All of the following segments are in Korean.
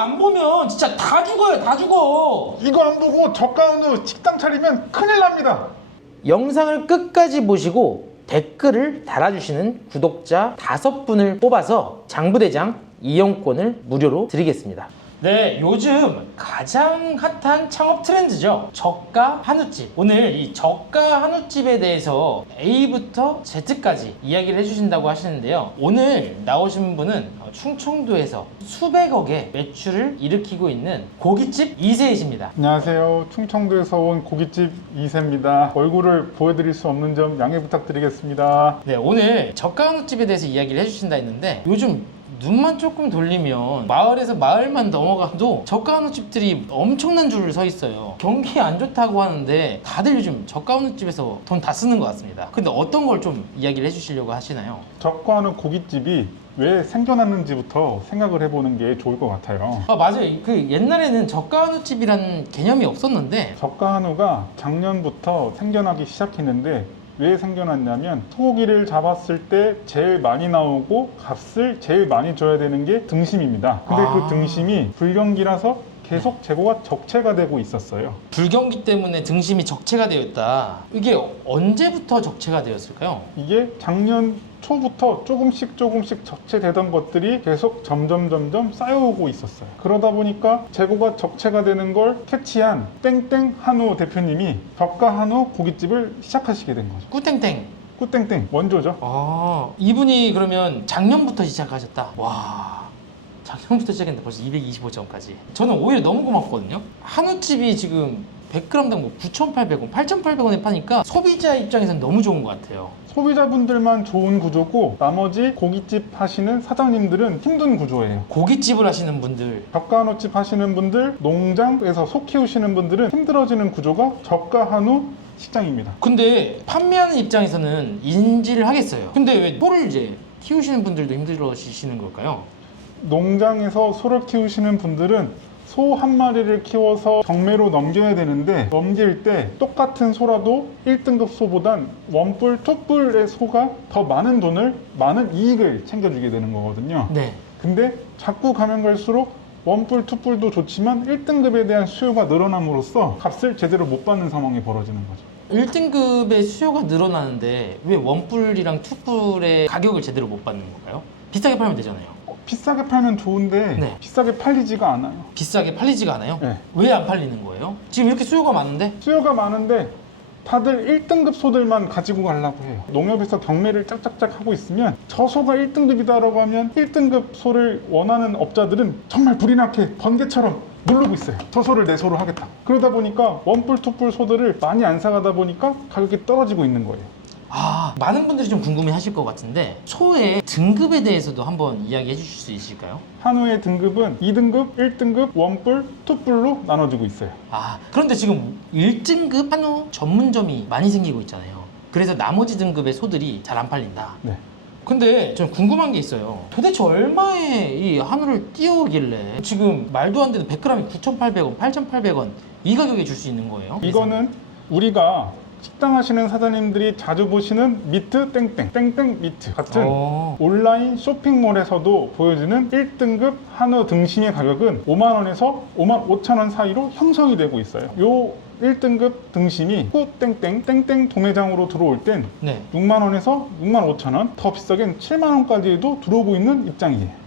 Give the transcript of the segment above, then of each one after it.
안 보면 진짜 다 죽어요, 다 죽어. 이거 안 보고 저가 한우 식당 차리면 큰일 납니다. 영상을 끝까지 보시고 댓글을 달아주시는 구독자 5분을 뽑아서 장부대장 이용권을 무료로 드리겠습니다. 네, 요즘 가장 핫한 창업 트렌드죠. 저가 한우집. 오늘 이 저가 한우집에 대해서 A부터 Z까지 이야기를 해주신다고 하시는데요. 오늘 나오신 분은 충청도에서 수백억의 매출을 일으키고 있는 고깃집 이세이십니다. 안녕하세요. 충청도에서 온 고깃집 이세입니다. 얼굴을 보여드릴 수 없는 점 양해 부탁드리겠습니다. 네, 오늘 저가 한우집에 대해서 이야기를 해주신다 했는데 요즘 눈만 조금 돌리면 마을에서 마을만 넘어가도 저가 한우집들이 엄청난 줄을 서 있어요. 경기 안 좋다고 하는데 다들 요즘 저가 한우집에서 돈 다 쓰는 것 같습니다. 근데 어떤 걸 좀 이야기를 해주시려고 하시나요? 저가 한우 고깃집이 왜 생겨났는지부터 생각을 해보는 게 좋을 것 같아요. 아, 맞아요. 그 옛날에는 저가 한우집이라는 개념이 없었는데 저가 한우가 작년부터 생겨나기 시작했는데 왜 생겨났냐면 소고기를 잡았을 때 제일 많이 나오고 값을 제일 많이 줘야 되는 게 등심입니다. 근데 그 등심이 불경기라서 계속 재고가 적체가 되고 있었어요. 불경기 때문에 등심이 적체가 되었다. 이게 언제부터 적체가 되었을까요? 이게 작년 초부터 조금씩 적체되던 것들이 계속 점점 쌓여오고 있었어요. 그러다 보니까 재고가 적체가 되는 걸 캐치한 땡땡 한우 대표님이 저가 한우 고깃집을 시작하시게 된 거죠. 꾸땡땡. 꾸땡땡 원조죠. 아, 이분이 그러면 작년부터 시작하셨다. 와, 작년부터 시작했는데 벌써 225점까지. 저는 오히려 너무 고맙거든요. 한우집이 지금 100g당 뭐 9,800원, 8,800원에 파니까 소비자 입장에서는 너무 좋은 것 같아요. 소비자분들만 좋은 구조고 나머지 고깃집 하시는 사장님들은 힘든 구조예요. 고깃집을 하시는 분들, 저가 한우집 하시는 분들, 농장에서 소 키우시는 분들은 힘들어지는 구조가 저가 한우 시장입니다. 근데 판매하는 입장에서는 인지를 하겠어요. 근데 왜 소를 이제 키우시는 분들도 힘들어지시는 걸까요? 농장에서 소를 키우시는 분들은 소 한 마리를 키워서 경매로 넘겨야 되는데 넘길 때 똑같은 소라도 1등급 소보단 원뿔, 투뿔의 소가 더 많은 돈을, 많은 이익을 챙겨주게 되는 거거든요. 네. 근데 자꾸 가면 갈수록 원뿔, 투뿔도 좋지만 1등급에 대한 수요가 늘어남으로써 값을 제대로 못 받는 상황이 벌어지는 거죠. 1등급의 수요가 늘어나는데 왜 원뿔이랑 투뿔의 가격을 제대로 못 받는 건가요? 비싸게 팔면 되잖아요. 비싸게 팔면 좋은데 네. 비싸게 팔리지가 않아요. 비싸게 팔리지가 않아요? 네. 왜 안 팔리는 거예요? 지금 이렇게 수요가 많은데? 수요가 많은데 다들 1등급 소들만 가지고 가려고 해요. 농협에서 경매를 짝짝짝 하고 있으면 저 소가 1등급이다라고 하면 1등급 소를 원하는 업자들은 정말 불이 나게 번개처럼 누르고 있어요. 저 소를 내 소로 하겠다. 그러다 보니까 원뿔, 투뿔 소들을 많이 안 사가다 보니까 가격이 떨어지고 있는 거예요. 아, 많은 분들이 좀 궁금해 하실 것 같은데 소의 등급에 대해서도 한번 이야기해 주실 수 있을까요? 한우의 등급은 2등급, 1등급, 원뿔, 투뿔로 나눠지고 있어요. 아, 그런데 지금 1등급 한우 전문점이 많이 생기고 있잖아요. 그래서 나머지 등급의 소들이 잘 안 팔린다. 네. 근데 전 궁금한 게 있어요. 도대체 얼마에 이 한우를 띄우길래 지금 말도 안 되는 100g에 9,800원, 8,800원 이 가격에 줄 수 있는 거예요? 이거는 우리가 식당 하시는 사장님들이 자주 보시는 미트 땡땡, 땡땡 미트 같은 온라인 쇼핑몰에서도 보여지는 1등급 한우 등심의 가격은 5만 원에서 5만 5천 원 사이로 형성이 되고 있어요. 요 1등급 등심이 땡땡, 땡땡 도매장으로 들어올 땐 네. 6만 원에서 6만 5천 원, 더 비싸겐 7만 원까지도 들어오고 있는 입장이에요.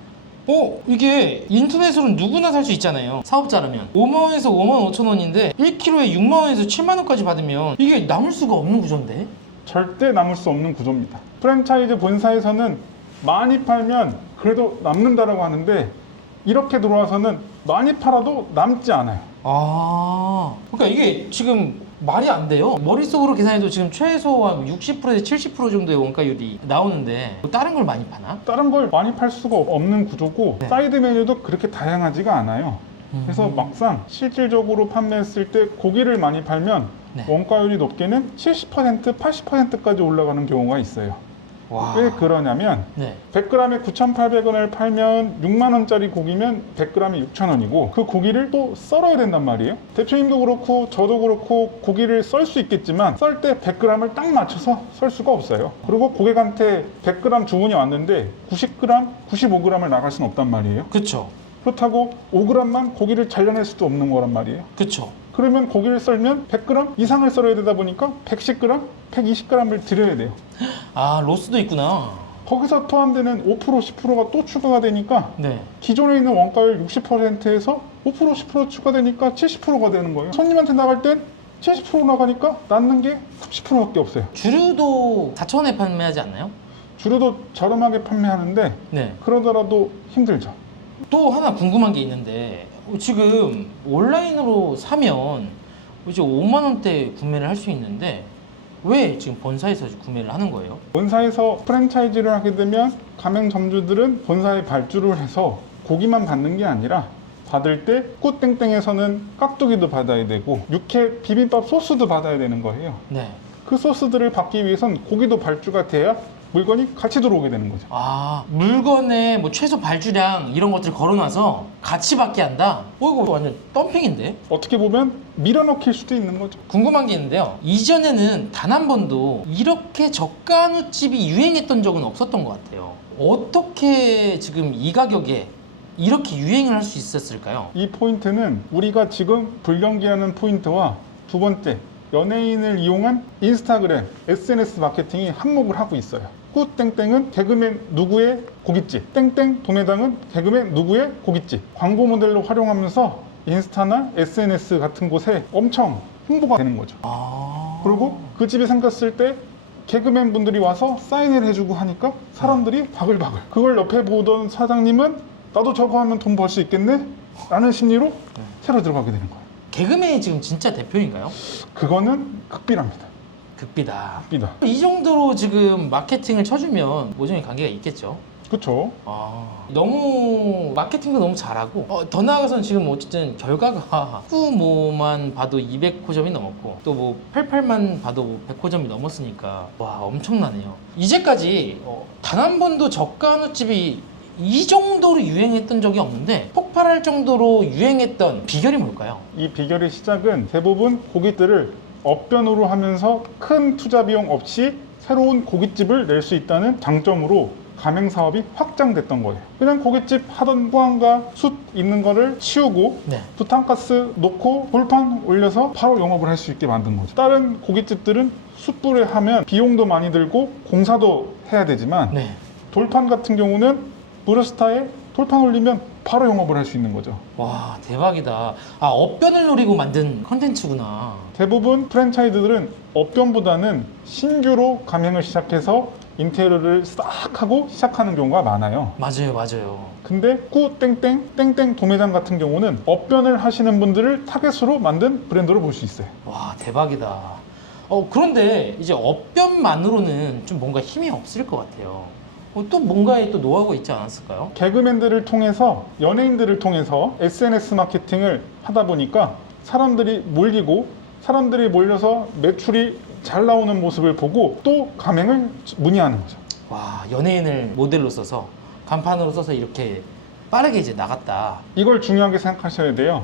이게 인터넷으로는 누구나 살 수 있잖아요. 사업자라면 5만 원에서 5만 5천 원인데 1kg에 6만 원에서 7만 원까지 받으면 이게 남을 수가 없는 구조인데? 절대 남을 수 없는 구조입니다. 프랜차이즈 본사에서는 많이 팔면 그래도 남는다라고 하는데 이렇게 들어와서는 많이 팔아도 남지 않아요. 아, 그러니까 이게 지금 말이 안 돼요. 머릿속으로 계산해도 지금 최소 한 60%에서 70% 정도의 원가율이 나오는데 다른 걸 많이 파나? 다른 걸 많이 팔 수가 없는 구조고 네. 사이드 메뉴도 그렇게 다양하지가 않아요. 그래서 막상 실질적으로 판매했을 때 고기를 많이 팔면 네. 원가율이 높게는 70%, 80%까지 올라가는 경우가 있어요. 와. 왜 그러냐면 네. 100g에 9,800원을 팔면 6만 원짜리 고기면 100g에 6,000원이고 그 고기를 또 썰어야 된단 말이에요. 대표님도 그렇고 저도 그렇고 고기를 썰 수 있겠지만 썰 때 100g을 딱 맞춰서 썰 수가 없어요. 그리고 고객한테 100g 주문이 왔는데 90g, 95g을 나갈 수는 없단 말이에요. 그쵸. 그렇다고 5g만 고기를 잘라낼 수도 없는 거란 말이에요. 그쵸. 그러면 고기를 썰면 100g 이상을 썰어야 되다 보니까 110g, 120g을 드려야 돼요. 아, 로스도 있구나. 거기서 포함되는 5%, 10%가 또 추가가 되니까 네. 기존에 있는 원가율 60%에서 5%, 10% 추가되니까 70%가 되는 거예요. 손님한테 나갈 땐 70% 나가니까 남는 게 30%밖에 없어요. 주류도 4,000원에 판매하지 않나요? 주로도 저렴하게 판매하는데 네. 그러더라도 힘들죠. 또 하나 궁금한 게 있는데 지금 온라인으로 사면 이제 5만 원대 구매를 할 수 있는데 왜 지금 본사에서 구매를 하는 거예요? 본사에서 프랜차이즈를 하게 되면 가맹점주들은 본사에 발주를 해서 고기만 받는 게 아니라 받을 때 꾸땡땡에서는 깍두기도 받아야 되고 육회 비빔밥 소스도 받아야 되는 거예요. 네. 그 소스들을 받기 위해선 고기도 발주가 돼야 물건이 같이 들어오게 되는 거죠. 아, 물건에 뭐 최소 발주량 이런 것들 걸어놔서 같이 받게 한다? 이거 완전 덤핑인데? 어떻게 보면 밀어넣힐 수도 있는 거죠. 궁금한 게 있는데요. 이전에는 단 한 번도 이렇게 저가 한우집이 유행했던 적은 없었던 것 같아요. 어떻게 지금 이 가격에 이렇게 유행을 할 수 있었을까요? 이 포인트는 우리가 지금 불경기하는 포인트와 두 번째, 연예인을 이용한 인스타그램, SNS 마케팅이 한몫을 하고 있어요. 꾸땡땡은 개그맨 누구의 고깃집, 땡땡 도매당은 개그맨 누구의 고깃집 광고 모델로 활용하면서 인스타나 SNS 같은 곳에 엄청 홍보가 되는 거죠. 그리고 그 집이 생겼을 때 개그맨 분들이 와서 사인을 해주고 하니까 사람들이 바글바글. 그걸 옆에 보던 사장님은 나도 저거 하면 돈 벌 수 있겠네? 라는 심리로 새로 들어가게 되는 거예요. 개그맨이 지금 진짜 대표인가요? 그거는 극비랍니다. 극비다. 극비다. 이 정도로 지금 마케팅을 쳐주면 모종의 관계가 있겠죠. 그쵸? 너무 마케팅도 너무 잘하고 더 나아가서는 지금 어쨌든 결과가 후모만 봐도 200호점이 넘었고 또 뭐 88만 봐도 100호점이 넘었으니까 와 엄청나네요. 이제까지 단 한 번도 저가 한우집이 이 정도로 유행했던 적이 없는데 폭발할 정도로 유행했던 비결이 뭘까요? 이 비결의 시작은 대부분 고깃들을 업변으로 하면서 큰 투자 비용 없이 새로운 고깃집을 낼 수 있다는 장점으로 가맹 사업이 확장됐던 거예요. 그냥 고깃집 하던 포항과 숯 있는 거를 치우고 네. 부탄가스 놓고 불판 올려서 바로 영업을 할 수 있게 만든 거죠. 다른 고깃집들은 숯불에 하면 비용도 많이 들고 공사도 해야 되지만 네. 돌판 같은 경우는 브루스타에 돌판 올리면 바로 영업을 할 수 있는 거죠. 와 대박이다. 업변을 노리고 만든 컨텐츠구나. 대부분 프랜차이즈들은 업변보다는 신규로 가맹을 시작해서 인테리어를 싹 하고 시작하는 경우가 많아요. 맞아요. 근데 꾸땡땡 땡땡 도매장 같은 경우는 업변을 하시는 분들을 타겟으로 만든 브랜드로 볼 수 있어요. 와 대박이다. 그런데 이제 업변만으로는 좀 뭔가 힘이 없을 것 같아요. 또 뭔가에 또 노하우가 있지 않았을까요? 개그맨들을 통해서 연예인들을 통해서 SNS 마케팅을 하다 보니까 사람들이 몰리고 사람들이 몰려서 매출이 잘 나오는 모습을 보고 또 가맹을 문의하는 거죠. 와 연예인을 모델로 써서 간판으로 써서 이렇게 빠르게 이제 나갔다. 이걸 중요하게 생각하셔야 돼요.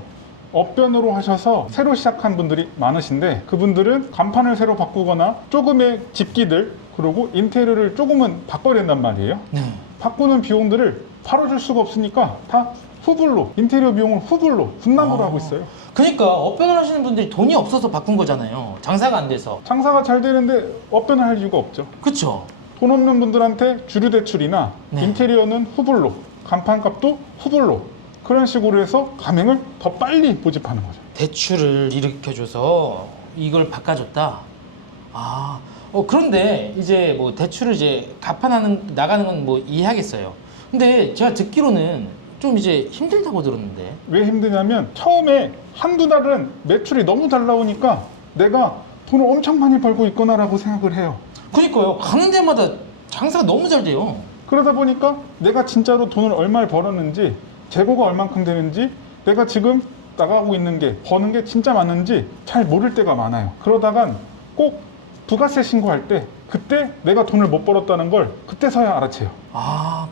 업변으로 하셔서 새로 시작한 분들이 많으신데 그분들은 간판을 새로 바꾸거나 조금의 집기들 그리고 인테리어를 조금은 바꿔야 된단 말이에요. 네. 바꾸는 비용들을 바로 줄 수가 없으니까 다 후불로 인테리어 비용을 후불로 분담으로 하고 있어요. 그러니까 업변을 하시는 분들이 돈이 없어서 바꾼 거잖아요. 장사가 안 돼서. 장사가 잘 되는데 업변을 할 이유가 없죠. 그쵸? 돈 없는 분들한테 주류 대출이나 네. 인테리어는 후불로 간판값도 후불로 그런 식으로 해서 가맹을 더 빨리 모집하는 거죠. 대출을 일으켜줘서 이걸 바꿔줬다. 그런데 이제 뭐 대출을 이제 나가는 건 뭐 이해하겠어요. 근데 제가 듣기로는 좀 이제 힘들다고 들었는데. 왜 힘드냐면 처음에 한두 달은 매출이 너무 잘 나오니까 내가 돈을 엄청 많이 벌고 있구나라고 생각을 해요. 그러니까요. 가는 데마다 장사가 너무 잘 돼요. 그러다 보니까 내가 진짜로 돈을 얼마를 벌었는지 재고가 얼만큼 되는지 내가 지금 나가고 있는 게 버는 게 진짜 많은지 잘 모를 때가 많아요. 그러다간 꼭 부가세 신고할 때 그때 내가 돈을 못 벌었다는 걸 그때서야 알아채요.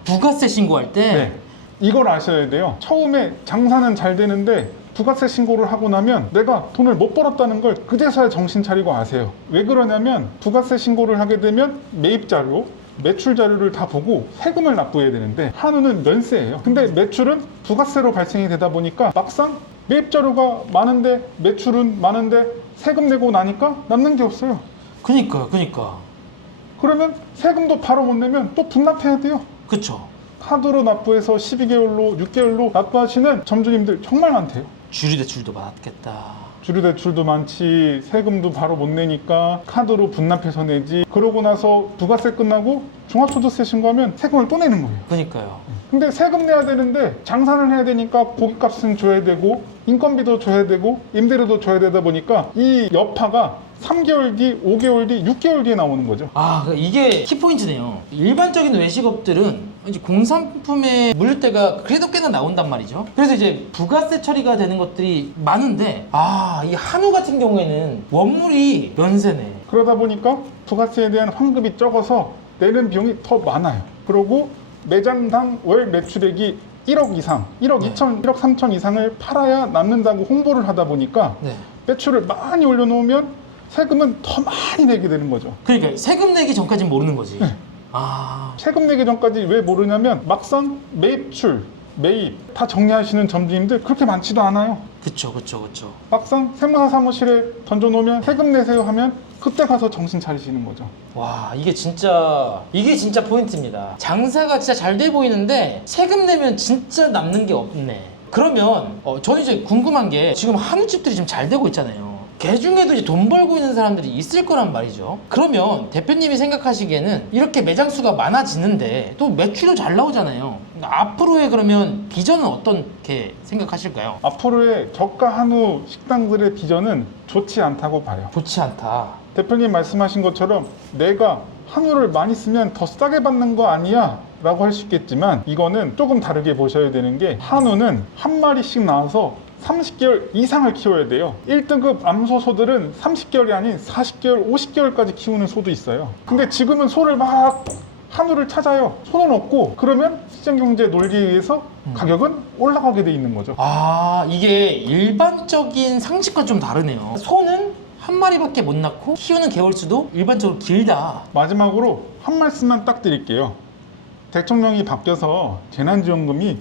부가세 신고할 때? 네. 이걸 아셔야 돼요. 처음에 장사는 잘 되는데 부가세 신고를 하고 나면 내가 돈을 못 벌었다는 걸 그제서야 정신 차리고 아세요. 왜 그러냐면 부가세 신고를 하게 되면 매입자료 매출 자료를 다 보고 세금을 납부해야 되는데 한우는 면세예요. 근데 매출은 부가세로 발생이 되다 보니까 막상 매입 자료가 많은데 매출은 많은데 세금 내고 나니까 남는 게 없어요. 그니까. 그러면 세금도 바로 못 내면 또 분납해야 돼요. 그쵸. 카드로 납부해서 12개월로 6개월로 납부하시는 점주님들 정말 많대요. 주류 대출도 받았겠다. 주류 대출도 많지, 세금도 바로 못 내니까 카드로 분납해서 내지, 그러고 나서 부가세 끝나고 종합소득세 신고하면 세금을 또 내는 거예요. 그니까요. 근데 세금 내야 되는데 장사를 해야 되니까 고깃값은 줘야 되고 인건비도 줘야 되고 임대료도 줘야 되다 보니까 이 여파가 3개월 뒤, 5개월 뒤, 6개월 뒤에 나오는 거죠. 아, 이게 키포인트네요. 일반적인 외식업들은 이제 공산품의 물류대가 그래도 꽤나 나온단 말이죠. 그래서 이제 부가세 처리가 되는 것들이 많은데, 이 한우 같은 경우에는 원물이 면세네. 그러다 보니까 부가세에 대한 환급이 적어서 내는 비용이 더 많아요. 그리고 매장당 월 매출액이 1억 이상, 1억 네. 2천, 1억 3천 이상을 팔아야 남는다고 홍보를 하다 보니까 네. 매출을 많이 올려놓으면 세금은 더 많이 내게 되는 거죠. 그러니까 세금 내기 전까지는 모르는 거지. 네. 아, 세금 내기 전까지 왜 모르냐면 막상 매입출, 매입 다 정리하시는 점주님들 그렇게 많지도 않아요. 그쵸. 막상 세무사 사무실에 던져놓으면 세금 내세요 하면 그때 가서 정신 차리시는 거죠. 와, 이게 진짜 포인트입니다. 장사가 진짜 잘 돼 보이는데 세금 내면 진짜 남는 게 없네. 그러면 저는 이제 궁금한 게 지금 한우집들이 지금 잘 되고 있잖아요. 개 중에도 이제 돈 벌고 있는 사람들이 있을 거란 말이죠. 그러면 대표님이 생각하시기에는 이렇게 매장 수가 많아지는데 또 매출도 잘 나오잖아요. 그러니까 앞으로의 그러면 비전은 어떻게 생각하실까요? 앞으로의 저가 한우 식당들의 비전은 좋지 않다고 봐요. 좋지 않다. 대표님 말씀하신 것처럼 내가 한우를 많이 쓰면 더 싸게 받는 거 아니야? 라고 할 수 있겠지만 이거는 조금 다르게 보셔야 되는 게 한우는 한 마리씩 나와서 30개월 이상을 키워야 돼요. 1등급 암소소들은 30개월이 아닌 40개월, 50개월까지 키우는 소도 있어요. 근데 지금은 소를 막 한우를 찾아요. 소는 없고 그러면 시장경제 논리에 의해서 가격은 올라가게 돼 있는 거죠. 이게 일반적인 상식과 좀 다르네요. 소는 한 마리밖에 못 낳고 키우는 개월수도 일반적으로 길다. 마지막으로 한 말씀만 딱 드릴게요. 대통령이 바뀌어서 재난지원금이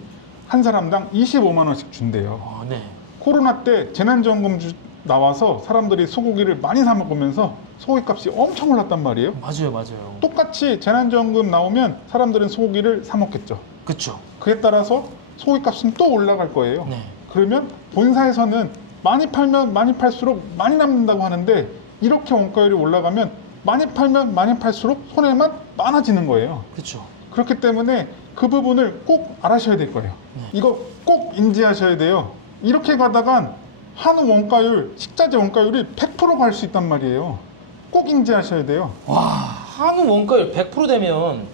한 사람당 25만 원씩 준대요. 네. 코로나 때 재난지원금 나와서 사람들이 소고기를 많이 사 먹으면서 소고기값이 엄청 올랐단 말이에요. 맞아요. 똑같이 재난지원금 나오면 사람들은 소고기를 사 먹겠죠. 그쵸. 그에 따라서 소고기값은 또 올라갈 거예요. 네. 그러면 본사에서는 많이 팔면 많이 팔수록 많이 남는다고 하는데 이렇게 원가율이 올라가면 많이 팔면 많이 팔수록 손해만 많아지는 거예요. 그쵸. 그렇기 때문에 그 부분을 꼭 알아셔야 될 거예요. 이거 꼭 인지하셔야 돼요. 이렇게 가다간 한우 원가율, 식자재 원가율이 100% 갈 수 있단 말이에요. 꼭 인지하셔야 돼요. 와, 한우 원가율 100% 되면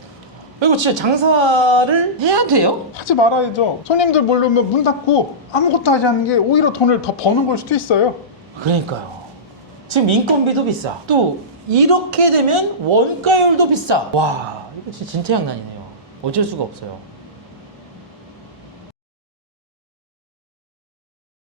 이거 진짜 장사를 해야 돼요? 하지 말아야죠. 손님들 몰려오면 문 닫고 아무것도 하지 않는 게 오히려 돈을 더 버는 걸 수도 있어요. 그러니까요. 지금 인건비도 비싸. 또 이렇게 되면 원가율도 비싸. 와, 이거 진짜 진퇴양난이네요. 어쩔 수가 없어요.